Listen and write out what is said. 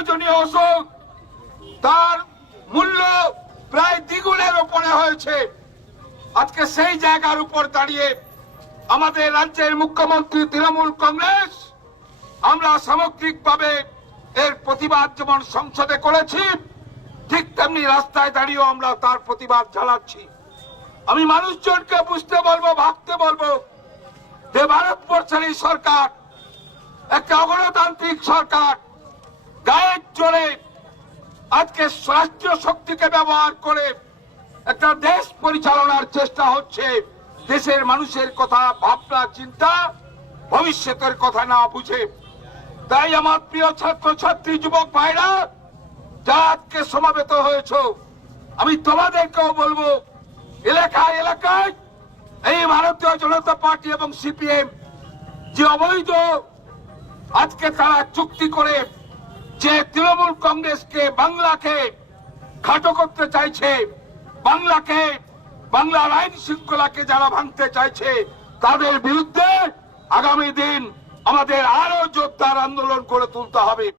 প্রয়োজনীয় ওষুধ তার মূল্য প্রায় দ্বিগুণের উপরে হয়েছে। আজকে সেই জায়গার উপর দাঁড়িয়ে আমাদের রাজ্যের মুখ্যমন্ত্রী তৃণমূল কংগ্রেস আমরা সামগ্রিকভাবে এর প্রতিবাদ যেমন সংসদে করেছি, ঠিক তেমনি রাস্তায় দাঁড়িয়েও আমরা তার প্রতিবাদ জানাচ্ছি। আমি মানুষজনকে বুঝতে বলবো, ভাবতে বলবো যে ভারতবর্ষের এই সরকার একটা অগণতান্ত্রিক সরকার, গায়ের জোরে আজকে রাষ্ট্রীয় শক্তিকে ব্যবহার করে একটা দেশ পরিচালনার চেষ্টা হচ্ছে। দেশের মানুষের কথা ভাবনা চিন্তা, ভবিষ্যতের কথা না বুঝে। তাই আমার প্রিয় ছাত্রছাত্রী, যুবক ভাইরা যারা আজকে সমাবেত হয়েছ, আমি তোমাদেরকেও বলবো, এলাকায় এলাকায় এই ভারতীয় জনতা পার্টি এবং সিপিএম যে অবৈধ আজকে তারা চুক্তি করে যে তৃণমূল কংগ্রেসকে, বাংলাকে খাটো করতে চাইছে, বাংলার আইন শৃঙ্খলাকে যারা ভাঙতে চাইছে, তাদের বিরুদ্ধে আগামী দিন আমাদের আরো জোরদার আন্দোলন করে তুলতে হবে।